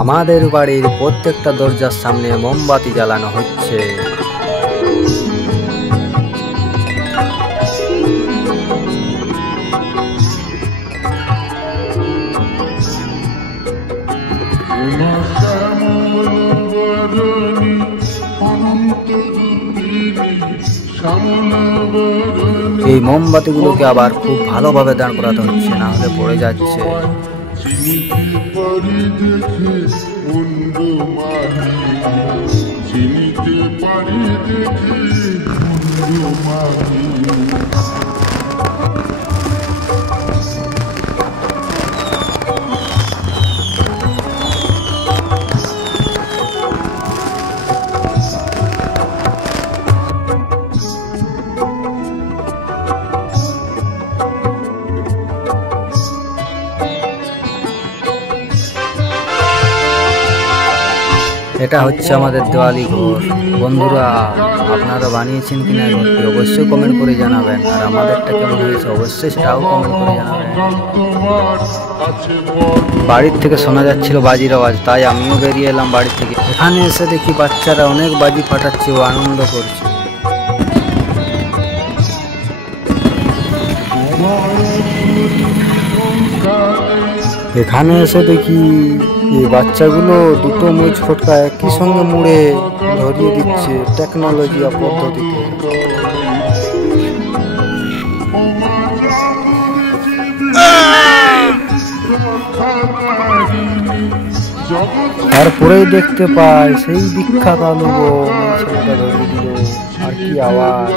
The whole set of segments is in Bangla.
আমাদের বাড়ির প্রত্যেকটা দরজার সামনে মোমবাতি জ্বালানো হচ্ছে। এই মোমবাতিগুলোকে আবার খুব ভালোভাবে দাঁড় করাতে হচ্ছে, না হলে পড়ে যাচ্ছে। এটা হচ্ছে আমাদের দেওয়ালি ঘর। বন্ধুরা, আপনারা বানিয়েছেন কিনা এই ঘরটি অবশ্যই কমেন্ট করে জানাবেন, আর আমাদেরটা কেমন হয়েছে অবশ্যই সেটাও কমেন্ট করে জানাবেন। বাড়ির থেকে শোনা যাচ্ছিল বাজির আওয়াজ, তাই আমিও বেরিয়ে এলাম বাড়ি থেকে। এখানে এসে দেখি বাচ্চারা অনেক বাজি ফাটাচ্ছে ও আনন্দ করছে। এখানে এসে দেখি এই বাচ্চাগুলো দুটো মুচ ফটকা একই সঙ্গে মুড়ে ধরিয়ে দিচ্ছে টেকনোলজি পদ্ধতিতে। তারপরেই দেখতে পাই সেই বিখ্যাত আলু বোম ছেলেটা ধরিয়ে দিল। আর কি আওয়াজ!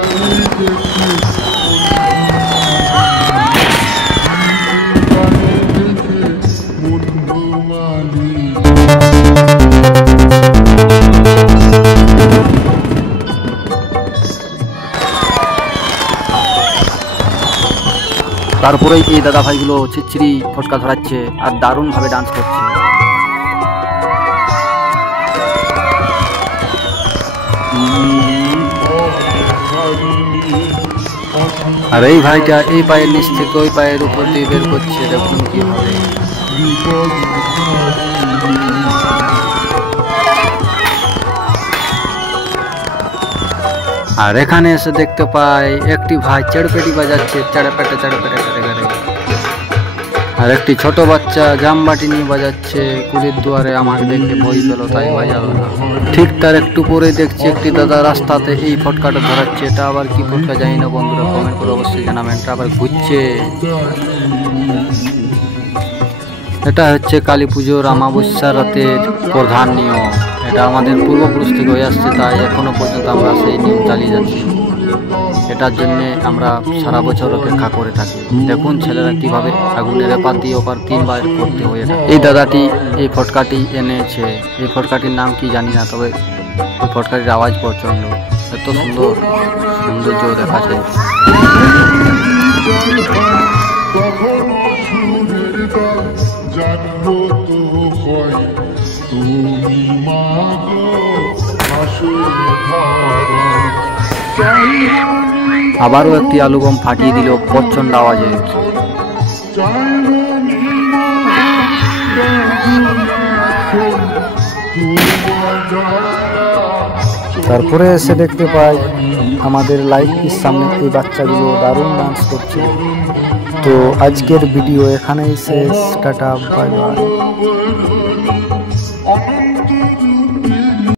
তারপরেই এই দাদা ভাইগুলো ছিচ্ছিরি ফটকা ধরাচ্ছে আর দারুণ ভাবে ডান্স করছে। আর এই ভাইটা এই পায়ের নিচ থেকে ওই পায়ের উপর দিয়ে বের করছে, দেখুন কি হবে। আর এখানে এসে দেখতে পাই একটি ভাই চেড়পেটি বাজাচ্ছে, চেড়েপেটে চেড়েপেটে চেড়ে। আর একটি ছোট বাচ্চা জামবাটি নিয়ে বাজাচ্ছে কুলির দুয়ারে। আমাকে দেখে ভয় পেল, তাই বাজালো না। ঠিক তার একটু পরে দেখছি একটি দাদা রাস্তাতে এই ফটকাটা ধরাচ্ছে। এটা আবার কি ফটকা জানি না, বন্ধুরা কমেন্ট করে অবশ্যই জানাবেন। এটা আবার ঘুরছে। এটা হচ্ছে কালী পুজোর অমাবস্যা রাতের প্রধান নিয়ম। এটা আমাদের পূর্বপুরুষ থেকে হয়ে আসছে, তাই এখনো পর্যন্ত আমরা সেই নিয়ম চালিয়ে যাচ্ছি। এটার জন্য আমরা সারা বছর অপেক্ষা করে থাকি। দেখুন ছেলেরা কিভাবে আগুনের এপার দিয়ে ওপার 3 বার করতে হয়। এই দাদাটি এই ফটকাটি এনেছে। এই ফটকাটির নাম কি জানি না, তবে এই ফটকাটির আওয়াজ প্রচন্ড। এত সুন্দর সৌন্দর্য দেখাচ্ছে। আবারও একটি আলু বোম ফাটিয়ে দিল প্রচন্ড আওয়াজে। তারপরে এসে দেখতে পাই আমাদের লাইটের সামনে এই বাচ্চাগুলো দারুণ ডান্স করছে। তো আজকের ভিডিও এখানেই শেষ। Tata, bye bye.